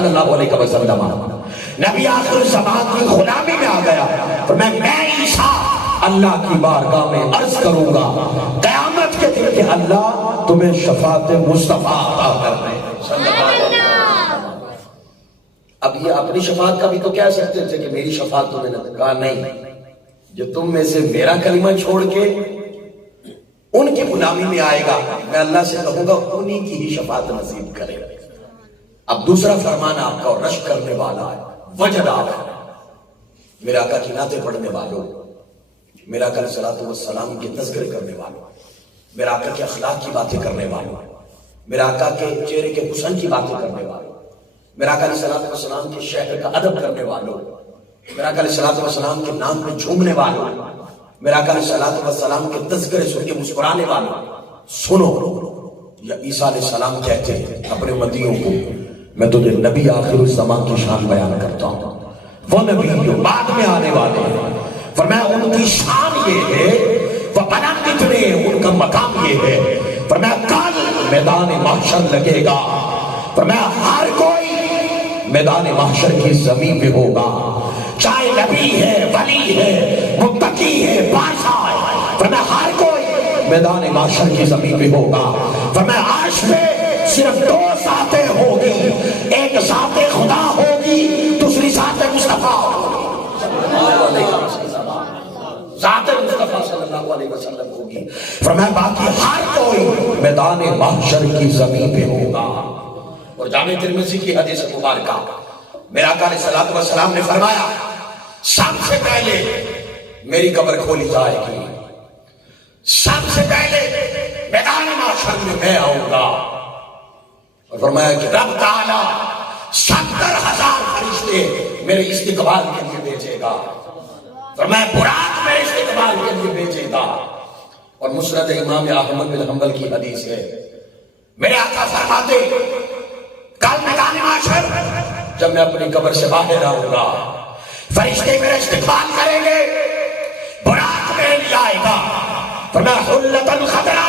صلی اللہ علیہ وسلم نبی آخر زمان کی غلامی میں آ گیا، فرمایا میں عیسیٰ اللہ کی بارگاہ میں عرض کروں گا قیامت کے دن کہ اللہ تمہیں شفاعت مصطفیٰ عطا کرنے۔ اب یہ اپنی شفاعت کا بھی تو کہہ سکتے تھے کہ میری شفاعت تمہیں نہ، کہا نہیں، جو تم میں سے میرا کلمہ چھوڑ کے ان کی غلامی میں آئے گا میں اللہ سے کہوں گا انہی کی ہی شفاعت نصیب کرے۔ اب دوسرا فرمان آپ کا، اور رشک کرنے والا ہے وجد آپ ہے، میرے آقا کی نعتیں پڑھنے والوں، میرے آقا علیہ السلام کے تذکرے کرنے والوں، میرے آقا کے اخلاق کی باتیں کرنے والوں، میرے آقا کے چہرے کے حسن کی باتیں کرنے والوں، میرے آقا علیہ السلام کے شہر کا ادب کرنے والوں، میرے آقا علیہ السلام کے نام پہ جھومنے والوں، میرے آقا علیہ السلام کے تذکرے سن کے مسکرانے والوں، سنو یا عیسیٰ علیہ السلام کہتے ہیں اپنے امتیوں کو میں تجھے نبی آخر الزمان کی شان بیان کرتا ہوں، وہ نبی جو بعد میں آنے والے ہیں، فرمایا ان کی شان یہ ہے، وہ بنا کتنے ان کا مقام یہ ہے، فرمایا کل میدان محشر لگے گا، فرمایا ہر کوئی میدان محشر کی زمین پہ ہوگا، چاہے نبی ہے، ولی ہے، متقی ہے، بادشاہ ہے، فرمایا ہر کوئی میدان محشر کی زمین پہ ہوگا، فرمایا عرش پہ صرف دو ذاتیں ہوگی، ایک ذات خدا ہوگی، دوسری ذات مصطفیٰ ہوگی، ذات مصطفیٰ صلی اللہ علیہ وسلم ہوگی، فرمایا باقی ہر کوئی میدان محشر کی زمین پہ ہوگا۔ اور جامع ترمذی کی حدیث مبارکہ میرے آقا علیہ السلام نے فرمایا سب سے پہلے میری قبر کھولی جائے گی، سب سے پہلے میدان محشر میں میں آؤں گا، اور فرمایا کہ رب تعالیٰ 70,000 فرشتے میرے استقبال کے لیے بھیجے گا، فرمایا براق میرے استقبال کے لیے بھیجے گا۔ اور مسند امام احمد بن حنبل کی حدیث ہے، میرے آقا فرماتے کل میدان محشر جب میں اپنی قبر سے باہر آؤں گا فرشتے میرے استقبال کریں گے، براق میرے لیے آئے گا، فرمایا حلۃ خضرا،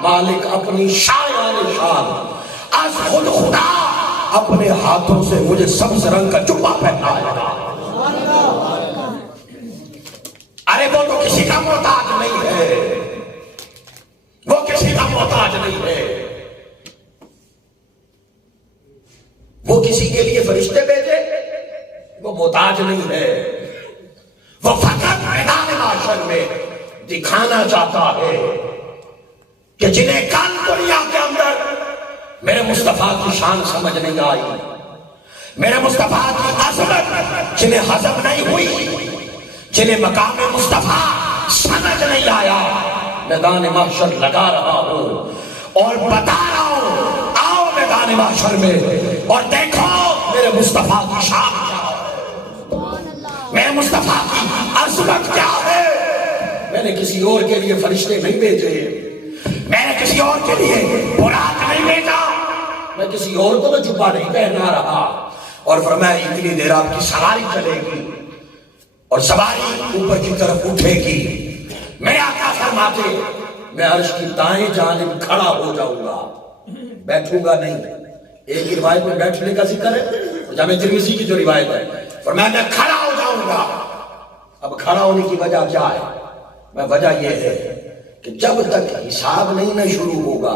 مالک اپنی شایان شان از خود خدا اپنے ہاتھوں سے مجھے سبز رنگ کا جبہ پہنائے گا۔ ارے وہ تو کسی کا محتاج نہیں ہے، وہ کسی کا محتاج نہیں ہے، وہ کسی کے لیے فرشتے بھیجے، وہ محتاج نہیں ہے، وہ فقط میدان محشر میں دکھانا چاہتا ہے کہ جنہیں کل دنیا کے اندر میرے مصطفیٰ کی شان سمجھ نہیں آئی، میرے مصطفیٰ کی عظمت جنہیں ہضم نہیں ہوئی، جنہیں مقام مصطفیٰ سمجھ نہیں آیا، میدان محشر لگا رہا ہوں اور بتا رہا ہوں آؤ میدان محشر میں اور دیکھو میرے مصطفیٰ کی شان کیا ہے، میرے مصطفیٰ کی عظمت کیا ہے۔ میں نے کسی اور کے لیے فرشتے نہیں بھیجے، میں نے کسی اور کے لیے براق نہیں بھیجا، میں کسی اور کو تو جبہ نہیں پہنا رہا۔ اور فرمایا اتنی دیر آپ کی سواری چلے گی اور سواری اوپر کی طرف اٹھے گی، میرے آقا فرماتے میں عرش کی دائیں جانب کھڑا ہو جاؤں گا، بیٹھوں گا نہیں۔ ایک ہی روایت میں بیٹھنے کا ذکر ہے، جامع ترمذی کی جو روایت ہے، فرمایا میں کھڑا ہو جاؤں گا۔ اب کھڑا ہونے کی وجہ کیا ہے؟ میں وجہ یہ ہے کہ جب تک حساب نہیں نہ شروع ہوگا،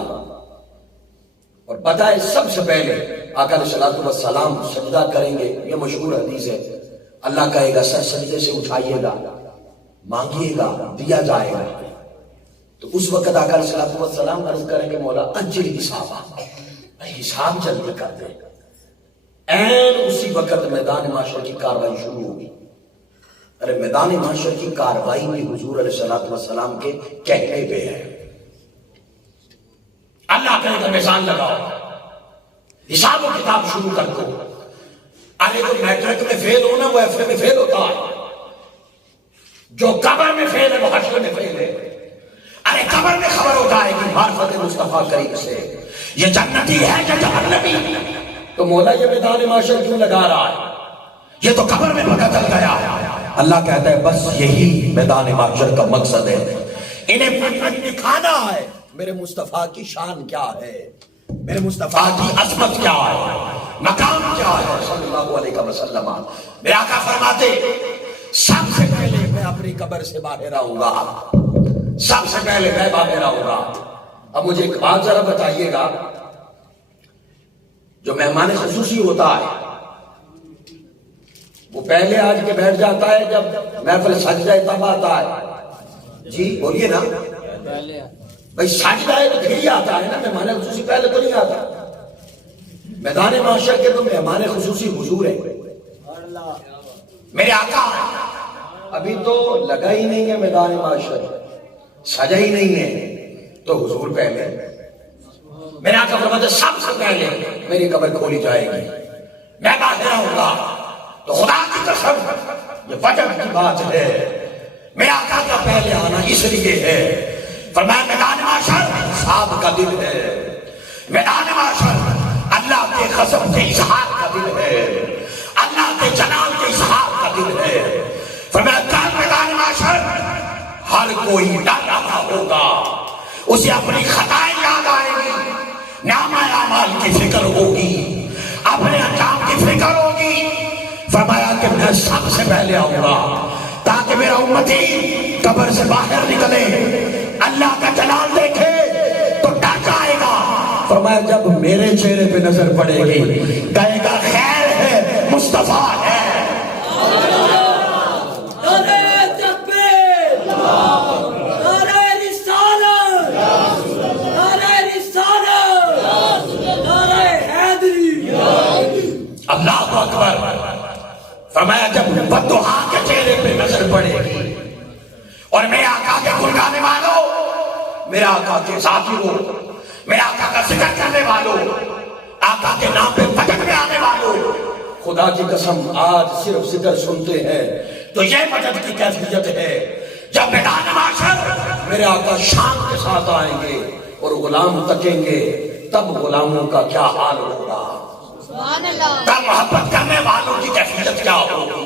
اور پتہ ہے سب سے پہلے آقا علیہ السلام سجدہ کریں گے، یہ مشہور حدیث ہے، اللہ کہے گا سر سجدے سے اٹھائیے گا، مانگیے گا، دیا جائے گا، تو اس وقت آقا علیہ السلام عرض کریں گے مولا اجل حسابا، حساب جلدی کر دے۔ این اسی وقت میدان محشر کی کاروائی شروع ہوگی۔ ارے میدان محشر کی کاروائی بھی حضور علیہ السلام کے کہنے پہ ہے، اللہ کہے گا میزان لگاؤ، حساب و کتاب شروع کر دو۔ ارے جو میٹرک میں فیل ہونا وہ ایف اے میں فیل ہوتا ہے، جو قبر میں فیل ہے وہ حشر میں فیل ہے۔ ارے قبر میں خبر ہو جائے گی معرفت مصطفیٰ کریم سے یہ جنتی ہے یا جہنمی، تو مولا یہ میدان محشر کیوں لگا رہا ہے؟ یہ تو قبر میں پتہ چل گیا۔ اللہ کہتا ہے بس یہی میدان محشر کا مقصد ہے، انہیں دکھانا ہے میرے مصطفیٰ کی شان کیا ہے، میرے مصطفیٰ کی عظمت کیا ہے، مقام کیا ہے صلی اللہ علیہ وسلم. میرے آقا فرماتے سب سے پہلے میں اپنی قبر سے باہر آؤں گا، سب سے پہلے میں باہر آؤں گا. اب مجھے ایک بات ذرا بتائیے گا، جو مہمان خصوصی ہوتا ہے وہ پہلے آج کے بیٹھ جاتا ہے جب محفل سج جائے تب آتا ہے؟ جی بولیے نا بھائی، سج جائے تو پھر ہی آتا ہے نا، مہمان خصوصی پہلے تو نہیں آتا. میدان معاشر کے تو مہمان خصوصی حضور ہے. میرے آقا ابھی تو لگا ہی نہیں ہے میدان معاشر، سجا ہی نہیں ہے تو حضور پہلے. میرے آقا فرماتے سب سے پہلے میری قبر کھولی جائے گی، میں باہر آؤں گا. تو خدا کی قسم یہ وجب کی بات ہے، میرے آقا کا پہلے آنا اس لیے ہے فرمایا میدان معاشر صاحب کا دل ہے، میدان معاشر اللہ کے قسم کے اظہار کا دل ہے، اللہ کے جلال کے اظہار کا دل ہے. فرمایا کل میدان معاشر ہر کوئی ڈر رہا ہوگا، اسے اپنی خطائیں یاد آئیں گی، نامہ اعمال کی فکر ہوگی، اپنے انجام کی فکر ہوگی. فرمایا کہ میں سب سے پہلے آؤں گا تاکہ میرا امتی قبر سے باہر نکلے، اللہ کا جلال دیکھے تو ڈر جائے گا. فرمایا جب میرے چہرے پہ نظر پڑے گی کہے گا خیر ہے، مصطفیٰ ہے. اللہ اکبر. فرمایا جب بددعا کے چہرے پہ نظر پڑے گی اور میرے آقا کے گن گانے والوں، میرے آقا کے ذاکروں، میرے آقا کا ذکر کرنے والوں، آقا کے نام پہ بھٹکنے آنے والوں، خدا کی قسم آج صرف ذکر سنتے ہیں تو یہ مدد کی کیفیت ہے. جب میدان معاشر میرے آقا شان کے ساتھ آئیں گے اور غلام تکیں گے تب غلاموں کا کیا حال ہوگا، تب محبت کرنے والوں کی کیفیت کیا ہوگی،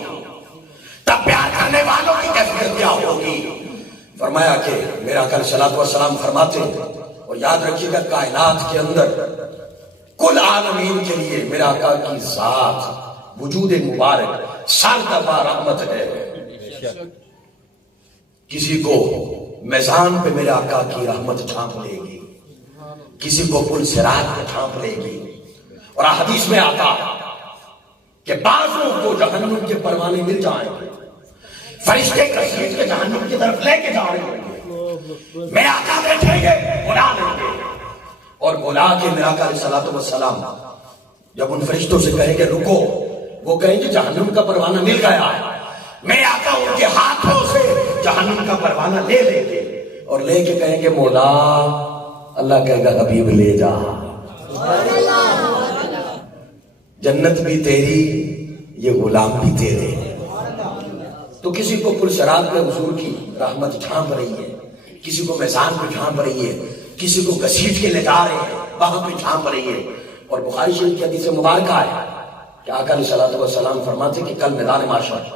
تب پیار کرنے والوں کی کیفیت کیا ہوگی. فرمایا کہ میرا آقا علیہ الصلوۃ والسلام فرماتے ہیں، اور یاد رکھیے گا کائنات کے اندر کل عالمین کے لیے میرا آقا کی ذات وجود مبارک سرتبہ رحمت ہے. کسی کو میزان پہ میرے آقا کی رحمت چھانپ لے گی، کسی کو پل صراط پہ چھانپ لے گی. اور حدیث میں آتا کہ بعضوں کو جہنم کے پروانے مل جائیں گے، فرشتے کسیٹ کے جہنم کی طرف لے کے جا رہے ہوں گے، میرے آقا بیٹھیں گے بلا لیں گے، اور بلا کے میرے آقا علیہ الصلوۃ والسلام جب ان فرشتوں سے کہیں گے رکو، وہ کہیں گے جہنم کا پروانہ مل گیا ہے. میرے آقا ان کے ہاتھوں سے جہنم کا پروانہ لے لیں گے اور لے کے کہیں گے مولا. اللہ کہے گا حبیب لے جا، جنت بھی تیری یہ غلام بھی تیرے. تو کسی کو پل صراط پہ حضور کی رحمت چھانپ رہی ہے، کسی کو میزان پہ چھانپ رہی ہے، کسی کو گھسیٹ کے لے جا رہے ہیں وہاں پہ چھانپ رہی ہے. اور بخاری شریف کی حدیث مبارکہ ہے کہ آقا علیہ الصلوۃ والسلام فرماتے کہ کل میدان معاشر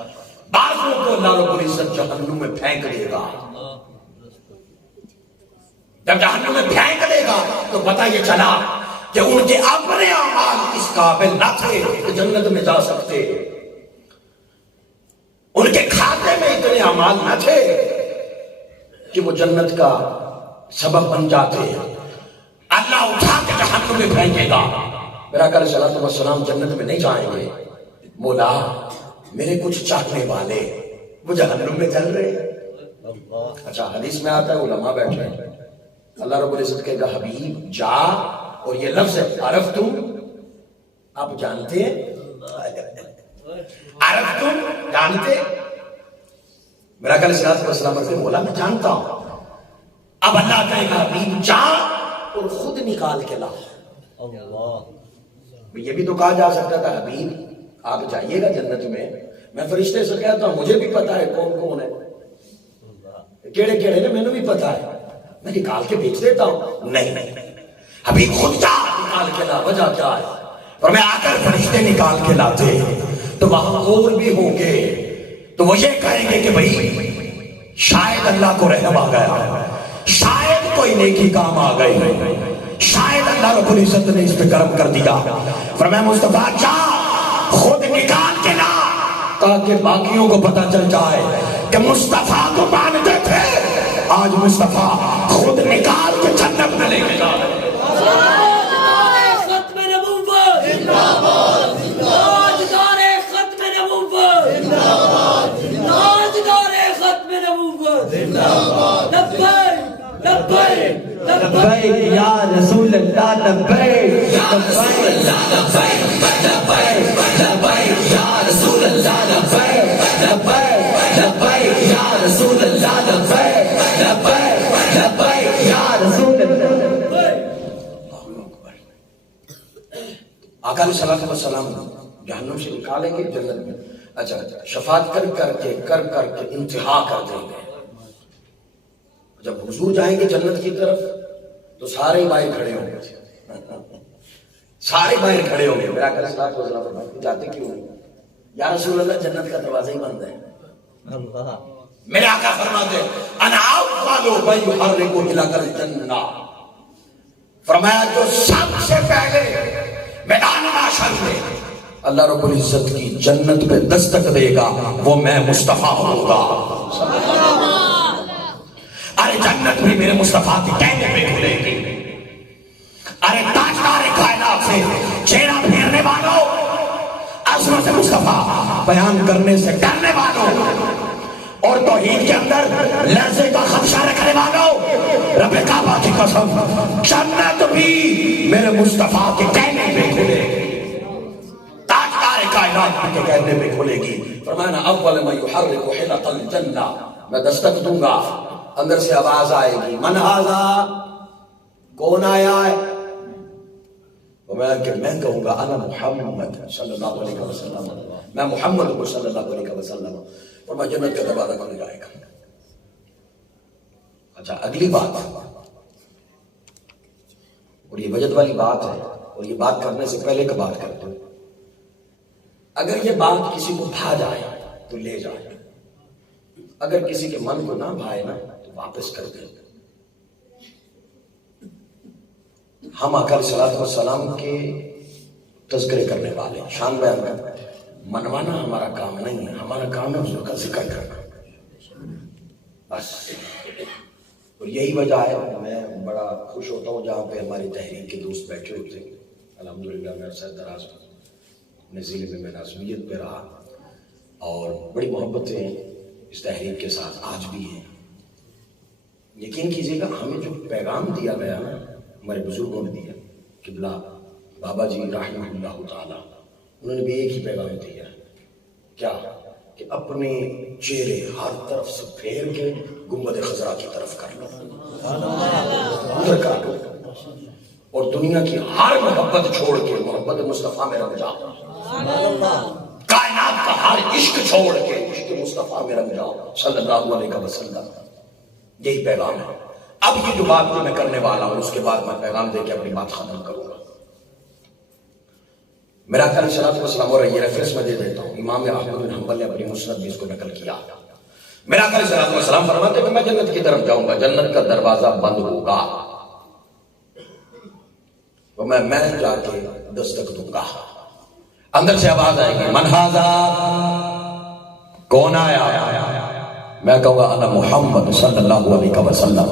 بعضوں کو اللہ رب العزت جہنم میں پھینک دے گا. جب جہنم میں پھینک دے گا تو پتہ یہ چلا کہ ان کے اپنے اعمال اس قابل نہ تھے کہ جنت میں جا سکتے، ان کے کھاتے میں اتنے اعمال نہ تھے کہ وہ جنت کا سبب بن جاتے. اللہ اٹھا کے جہنم میں پھینکے گا. میرا آقا علیہ الصلوۃ والسلام جنت میں نہیں جائیں گے، مولا میرے کچھ چاہنے والے وہ جہنم میں چل رہے ہیں. اچھا حدیث میں آتا ہے علماء بیٹھے ہیں، اللہ رب العزت کہے گا حبیب جا، اور یہ لفظ ہے عرف تم، آپ جانتے ہیں، عرف تم جانتے. میرا آقا علیہ الصلوۃ والسلام کہتے ہیں مولا میں جانتا ہوں. اب اللہ کہے گا حبیب جا اور خود نکال کے لا. یہ بھی تو کہا جا سکتا تھا حبیب آپ جائیے گا جنت میں فرشتے سے کہتا ہوں مجھے بھی پتا ہے کون کون ہے، کیڑے کیڑے نے مینوں بھی پتا ہے، میں نکال کے بیچ دیتا ہوں. نہیں حبیب خود جا نکال کے لا. وجہ کیا ہے؟ اور میں آ کر فرشتے نکال کے لاتے تو وہاں اور بھی ہوں گے تو وہ یہ کہیں گے کہ بھائی شاید اللہ کو رحم آ گیا، شاید کوئی نیکی کام آ گئی، شاید اللہ رب العزت نے اس پہ کرم کر دیا. فرمایا مصطفیٰ جا خود نکال کے لا تاکہ باقیوں کو پتہ چل جائے کہ مصطفیٰ کو مانتے تھے, آج مصطفیٰ خود نکال کے جنت میں لے کے جا رہے ہیں. ختم نبوت زندہ باد, تاجدار ختم نبوت زندہ باد, تاجدار ختم نبوت زندہ باد. لبیک لبیک لبیک یا رسول اللہ, لبیک یا رسول اللہ, لبیک لبیک یا رسول اللہ, لبیک لبیک لبیک یا رسول اللہ, لبیک لبیک لبیک یا رسول اللہ. آقا علیہ السلام جہنم سے نکالیں گے جنت میں. اچھا شفاعت کر کے انتہا کر دیں گے. جب حضور جائیں گے جنت کی طرف تو سارے بھائی کھڑے ہوں گے, سارے بھائی کھڑے ہوں گے. میرا آقا علیہ السلام جاتے کیوں نہیں؟ یا رسول اللہ جنت کا دروازہ ہی بند ہے. میرے آقا فرماتے انا اول من یحرک الی الجنہ, فرمایا جو سب سے پہلے میدان محشر میں اللہ رب العزت کی جنت پہ دستک دے گا وہ میں مصطفیٰ ہوں گا. ارے جنت بھی میرے مصطفیٰ کے کہنے پہ کھلے گی. ارے تاجدار کائنات سے چہرہ پھیرنے والوں, عظمت مصطفیٰ بیان کرنے سے ڈرنے والوں, اور توحید کے اندر لرزے کا خدشہ رکھنے والوں, رب کعبہ کی قسم جنت بھی میرے مصطفیٰ کے کہنے پہ کھلے گی, تاجدار کائنات کے کہنے پہ کھلے گی. فرمایا اول من یحرک حلق الجنہ, میں دستک دوں گا, اندر سے آواز آئے گی من ھذا, کون آیا ہے؟ میں کہوں گا انا محمد صلی اللہ علیہ وسلم, میں محمد ہوں صلی اللہ علیہ وسلم. اور میں جنت کا دروازہ کھل جائے گا. اچھا اگلی بات, اور یہ وجد والی بات ہے, اور یہ بات کرنے سے پہلے کا بات کرتے ہیں. اگر یہ بات کسی کو بھا جائے تو لے جائے, اگر کسی کے من کو نہ بھائے نا تو واپس کر دیں. ہم آقا علیہ السلام کے تذکرے کرنے والے, شان بیان کرتے ہیں. منوانا ہمارا کام نہیں ہے, ہمارا کام ہے حضور کا ذکر کرنا بس. اور یہی وجہ ہے میں بڑا خوش ہوتا ہوں جہاں پہ ہماری تحریک کے دوست بیٹھے ہوتے ہیں. الحمدللہ میں عرصہ دراز اپنے ضلع میں نازمیت پہ رہا, اور بڑی محبتیں اس تحریک کے ساتھ آج بھی ہیں. یقین کیجیے گا ہمیں جو پیغام دیا گیا نا ہمارے بزرگوں نے دیا, قبلہ بابا جی رحمہ اللہ تعالی, انہوں نے بھی ایک ہی پیغام دیا, کیا کہ اپنے چہرے ہر طرف سے پھیر کے گنبد خضرا کی طرف کر لو, ادھر کر لو, اور دنیا کی ہر محبت چھوڑ کے محبت مصطفیٰ میں رنگ جاؤ. کائنات کا ہر عشق چھوڑ کے عشق مصطفیٰ میں رنگ جاؤ صلی اللہ علیہ وسلم. یہی پیغام ہے. اب یہ جو بات میں کرنے والا ہوں اس کے بعد میں پیغام دے کے اپنی بات ختم کروں گا. میرا آقا علیہ السلام, اور یہ ریفرنس میں دے دیتا ہوں, امام احمد بن حنبل نے اپنی مسند میں اس کو نقل کیا. میرا آقا علیہ السلام فرماتے ہیں کہ میں جنت کی طرف جاؤں گا, جنت کا دروازہ بند ہوگا, تو میں جا کے دستک دوں گا. اندر سے آواز آئے گی من ھذا, کون آیا؟ میں کہوں گا انا محمد صلی اللہ علیہ وسلم,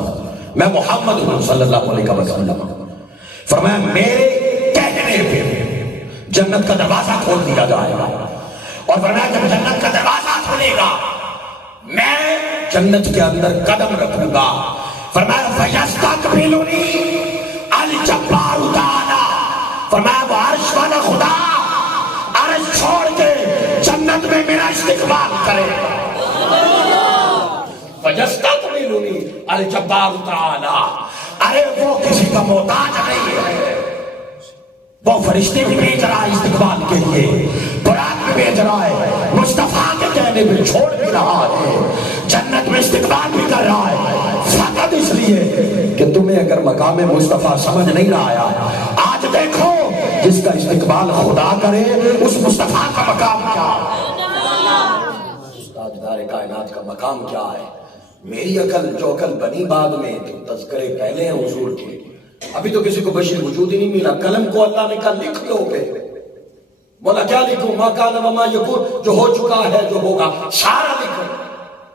میں محمد ہوں صلی اللہ علیہ وسلم. فرمایا میرے کہنے پہ جنت کا دروازہ کھول دیا جائے گا, اور فرمایا جب جنت کا دروازہ کھولے گا میں جنت کے اندر قدم رکھوں گا. فرمایا فَيَسْتَقْبِلُنِي الْجَبَّارُ تَعَالَىٰ, فرمایا وہ عرش والا خدا عرش چھوڑ کے جنت میں میرا استقبال کرے. فَيَسْتَقْبِلُنِي الْجَبَّارُ تَعَالَىٰ, ارے وہ کسی کا محتاج نہیں ہے, وہ فرشتے بھی بھیج رہا ہے استقبال کے لیے, برات بھی بھیج رہا ہے, مصطفیٰ کے کہنے پہ چھوڑ بھی رہا ہے, جنت میں استقبال بھی کر رہا ہے, فقط اس لیے کہ تمہیں اگر مقام مصطفیٰ سمجھ نہیں رہا ہے, آج دیکھو جس کا استقبال خدا کرے اس مصطفیٰ کا مقام کیا ہے, تاجدار کائنات کا مقام کیا ہے. میری عقل جو عقل بنی بعد میں, تو تذکرے پہلے ہیں حضور کے, ابھی تو کسی کو بشیر وجود ہی نہیں ملا. قلم کو اللہ نے کہا لکھ لو گے. مولا کیا لکھوں؟ ما کان وما یکون، جو ہو چکا ہے جو ہوگا سارا لکھو.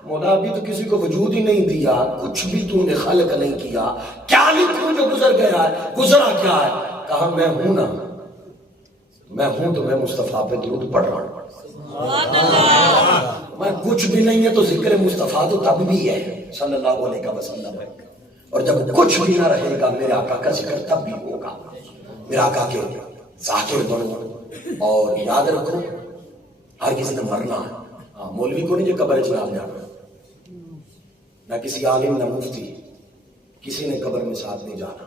مولا ابھی تو کسی کو وجود ہی نہیں دیا، کچھ بھی تو نے خلق نہیں کیا، کیا لکھوں جو گزر گیا ہے؟ گزرا کیا ہے؟ کہا میں ہوں نا، میں ہوں تو میں مصطفیٰ پہ درود پڑھ رہا ہوں. میں کچھ بھی نہیں ہے تو ذکر مصطفیٰ تو تب بھی ہے صلی اللہ علیہ وسلم. اور جب کچھ بھی نہ رہے گا میرے آقا کا ذکر تب بھی ہوگا. میرے آقا کے ذاکر بنو. اور یاد رکھو ہر کسی نے مرنا ہے. مولوی کو نہیں جو قبر چلال جانا، نہ کسی عالم نہ مفتی، کسی نے قبر میں ساتھ نہیں جانا.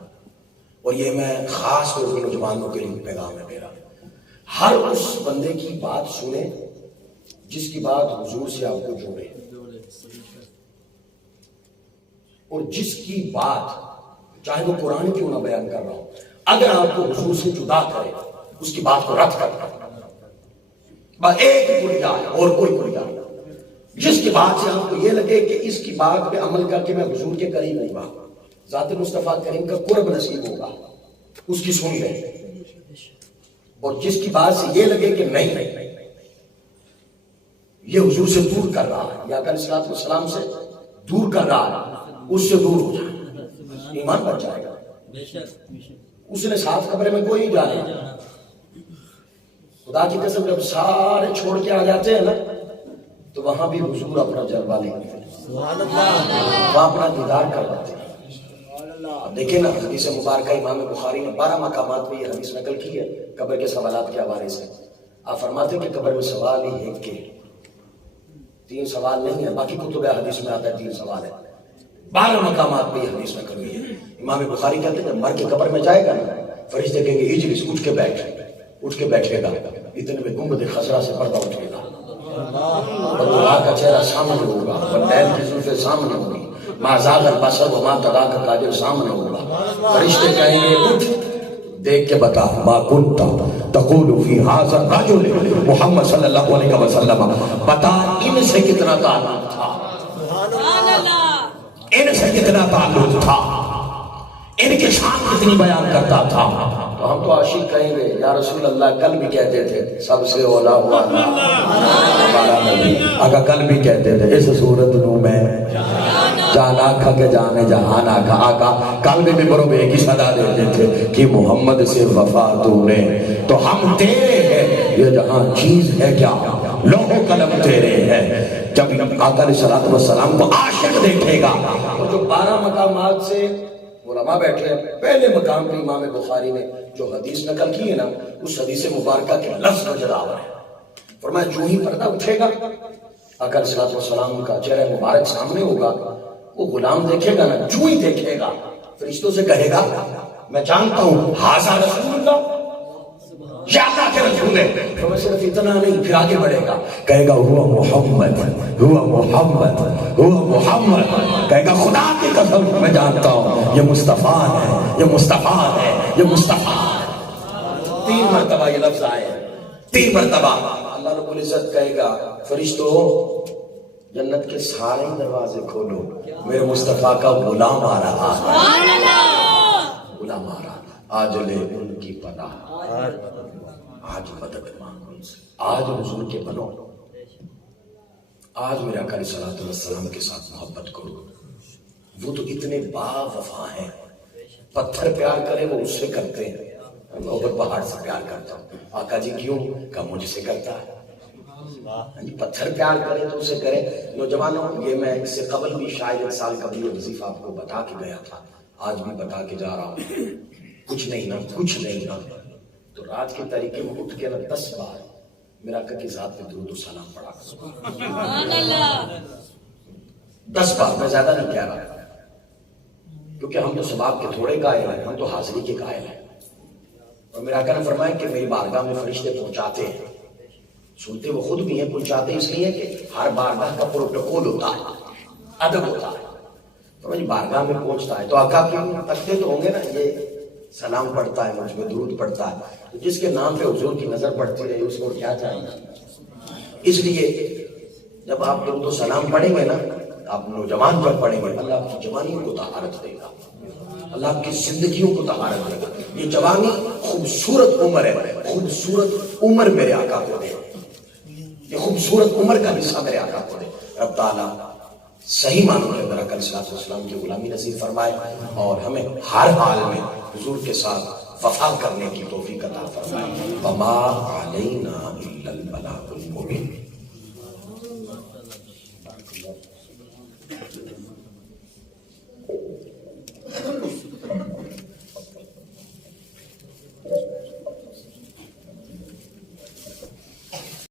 اور یہ میں خاص طور پر نوجوانوں کے لیے پیغام ہے میرا، ہر اس بندے کی بات سنیں جس کی بات حضور سے آپ کو جوڑے، اور جس کی بات چاہے وہ قرآن کیوں نہ بیان کر رہا ہو، اگر آپ کو حضور سے جدا کرے اس کی بات کو رد کرنا. بس ایک کلیہ ہے اور کوئی کلیہ نہیں. جس کی بات سے آپ کو یہ لگے کہ اس کی بات پہ عمل کر کے میں حضور کے قریب ہوں گا، ذات مصطفیٰ کریم کا قرب نصیب ہوگا، اس کی سنی رہے. اور جس کی بات سے یہ لگے کہ نہیں یہ حضور سے دور کر رہا ہے یا علیہ الصلوۃ والسلام سے دور کر رہا ہے، اس سے دور ہو جائے، ایمان بچ جائے گا. اس نے ساتھ قبر میں کوئی نہیں جانا. خدا کی قسم جب سارے چھوڑ کے آ جاتے ہیں نا تو وہاں بھی حضور اپنا جلوہ لے گئے، وہاں اپنا دیدار کرواتے ہیں. اب دیکھیں نا حدیث مبارکہ امام بخاری نے 12 مقامات پہ یہ حدیث نقل کی ہے قبر کے سوالات کے حوالے سے. آپ فرماتے ہیں کہ قبر میں سوال ہی ایک کے 3 سوال نہیں ہے، باقی کتب حدیث میں آتا ہے 3 سوال ہے. 12 مقامات پہ یہ حدیث نقل ہوئی ہے. امام بخاری کہتے ہیں کہ مر کے قبر میں جائے گا نا، فرشتے کہیں گے اجلس، اٹھ کے بیٹھے گا. اتنے میں گنبد خضرا سے پردہ اٹھے گا اور دعا کا چہرہ سامنے ہوگا، واللیل کی زلفیں سامنے ہوگی، ما زاغ البصر وما طغیٰ کا کاجل سامنے ہوگا. فرشتے کہیں گے اٹھ، دیکھ کے بتا ما کنت تقول فی ھذا الرجل محمد صلی اللہ علیہ وسلم، بتا ان سے کتنا تعلق تھا، ان سے کتنا تعلق تھا، ان کی شان کتنی بیان کرتا تھا. تو ہم تو عاشق کہیں گے یا رسول اللہ، کل بھی کہتے تھے سب سے اولا ہوا ہمارا نبی. آقا کل بھی کہتے تھے اس صورت نو میں جانا کھا کے جانے جہان آقا. آقا کل بھی ممبروں میں ایک ہی صدا دیتے تھے کہ محمد سے وفا تو نے تو ہم تیرے ہیں، یہ جہاں چیز ہے کیا لوح و قلم تیرے ہیں. جب آقا علیہ الصلوۃ والسلام کو عاشق دیکھے گا تو جو 12 مقامات سے علماء بیٹھے ہیں، پہلے مقام پہ امام بخاری نے جو حدیث نقل کی ہے نا، اس حدیث مبارکہ کے لفظ کا جلاور ہے. فرمایا جو ہی پردہ اٹھے گا آقا علیہ الصلوۃ والسلام کا چہرہ مبارک سامنے ہوگا، وہ غلام دیکھے گا نا، جو ہی دیکھے گا فرشتوں سے کہے گا میں جانتا ہوں ھذا رسول اللہ، یا اللہ کے رسول ہے. تو صرف اتنا نہیں، پھر آگے بڑھے گا، کہے گا ہوا محمد، ہوا محمد، ہوا محمد. کہے گا خدا کی قسم میں جانتا ہوں یہ مصطفیٰ ہے، یہ مصطفیٰ ہے، یہ مصطفیٰ ہے. 3 مرتبہ یہ لفظ آئے ہیں، 3 مرتبہ. اللہ رب العزت کہے گا فرشتوں جنت کے سارے دروازے کھولو، میرے مصطفیٰ کا غلام آ رہا ہے، غلام آ رہا. آج لے ان کی پناہ، آج مدد مانگو ان سے، آج حضور کے بنو، آج میرے آقا علیہ الصلوۃ والسلام کے ساتھ محبت کرو. وہ تو اتنے با وفا ہیں، پتھر پیار کرے وہ اس سے کرتے ہیں، میں اوپر پہاڑ سے پیار کرتا ہوں. آقا جی کیوں؟ کہ مجھ سے کرتا ہے. پتھر پیار کرے تو اسے کرے. نوجوانوں یہ میں اس سے قبل بھی شاید 1 سال قبل یہ وظیفہ آپ کو بتا کے گیا تھا، آج بھی بتا کے جا رہا ہوں. کچھ نہیں نا، کچھ نہیں نا، تو رات کے طریقے میں اٹھ کے نا 10 بار میرا آقا کی ذات پہ درود و سلام پڑھا. 10 بار، میں زیادہ نہیں کہہ رہا کیونکہ ہم تو ثواب کے تھوڑے قائل ہیں، ہم تو حاضری کے قائل ہیں. اور میرا آقا نے فرمایا کہ میری بارگاہ میں فرشتے پہنچاتے ہیں، سنتے وہ خود بھی ہیں، پہنچاتے اس لیے کہ ہر بارگاہ کا پروٹوکول ہوتا ہے، ادب ہوتا ہے. تو میری بارگاہ میں پہنچتا ہے تو آقا کیوں تکتے تو ہوں گے نا، یہ سلام پڑھتا ہے، مجھ پہ درود پڑھتا ہے، تو جس کے نام پہ حضور کی نظر پڑتی رہی اس کو کیا چاہیے. اس لیے جب آپ درود و سلام پڑھیں گے نا، آپ نوجوان جب پڑھیں گے اللہ آپ کی جوانیوں کو طہارت دے گا، اللہ آپ کی زندگیوں کو طہارت دے گا۔ یہ جوانی خوبصورت عمر ہے، خوبصورت عمر میرے آقا کو دے، یہ خوبصورت عمر کا حصہ میرے آقا کو دے۔ رب تعالیٰ صحیح معنوں میں میرا کل صلی اللہ علیہ وسلم کی غلامی نصیب فرمائے اور ہمیں ہر حال میں حضور کے ساتھ وفا کرنے کی توفیق عطا فرمائے۔ وما علینا الا البلاغ المبین۔